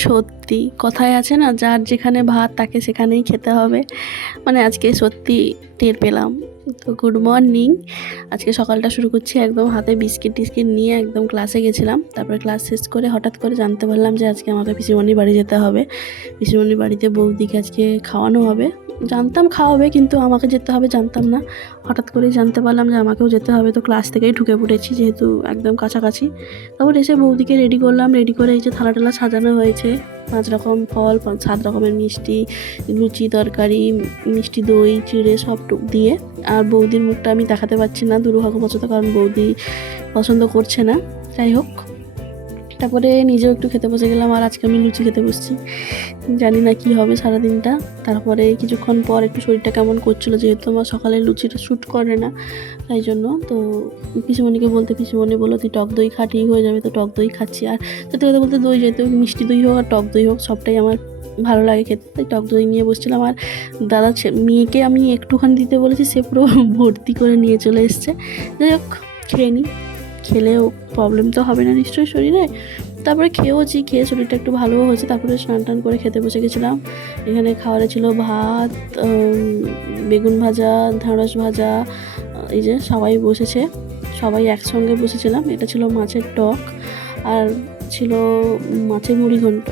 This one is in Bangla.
সত্যি কথায় আছে না, যার যেখানে ভাত তাকে সেখানেই খেতে হবে। মানে আজকে সত্যি টের পেলাম। তো গুড মর্নিং। আজকে সকালটা শুরু করছি একদম হাতে বিস্কিট টিস্কিট নিয়ে, একদম ক্লাসে গেছিলাম। তারপরে ক্লাস শেষ করে হঠাৎ করে জানতে পারলাম যে আজকে আমাকে পিসিমণির বাড়ি যেতে হবে। পিসিমণির বাড়িতে বৌদিকে আজকে খাওয়ানো হবে। জানতাম খাওয়াবে, কিন্তু আমাকে যেতে হবে জানতাম না। হঠাৎ করেই জানতে পারলাম যে আমাকেও যেতে হবে, তো ক্লাস থেকেই ঢুকে পড়েছি যেহেতু একদম কাছাকাছি। তারপর এসে বৌদিকে রেডি করলাম, রেডি করে এই যে থালা টালা সাজানো হয়েছে। 5 রকম ফল, 7 রকমের মিষ্টি, লুচি, তরকারি, মিষ্টি দই চিড়ে সব দিয়ে। আর বৌদির মুখটা আমি দেখাতে পারছি না দুর্ভাগ্যবশত, কারণ বৌদি পছন্দ করছে না। যাই হোক, তারপরে নিজেও একটু খেতে বসে গেলাম। আর আজকে আমি লুচি খেতে বসছি, জানি না কি হবে সারাদিনটা। তারপরে কিছুক্ষণ পর একটু শরীরটা কেমন করছিলো, যেহেতু আমার সকালে লুচিটা শ্যুট করে না, তাই জন্য। তো পিসিমণিকে বলতে পিসিমণি বললো তুই টক দই খা, ঠিক হয়ে যাবে। তো টক দই খাচ্ছি। আর সত্যি কথা বলতে দই যেহেতু মিষ্টি দই হোক আর টক দই হোক সবটাই আমার ভালো লাগে খেতে, তাই টক দই নিয়ে বসছিলাম। আর দাদা মেয়েকে আমি একটুখানি দিতে বলেছি, সে পুরো ভর্তি করে নিয়ে চলে এসছে। যাই হোক, খেয়ে নিই, খেলেও প্রবলেম তো হবে না নিশ্চয়ই শরীরে। তারপরে খেয়েওছি, খেয়ে শরীরটা একটু ভালোও হয়েছে। তারপরে স্নান টান করে খেতে বসে গেছিলাম। এখানে খাওয়ারে ছিল ভাত, বেগুন ভাজা, ঢেঁড়স ভাজা। এই যে সবাই বসেছে, সবাই একসঙ্গে বসেছিলাম। এটা ছিল মাছের টক, আর ছিল মাছের মুড়ি ঘন্ট।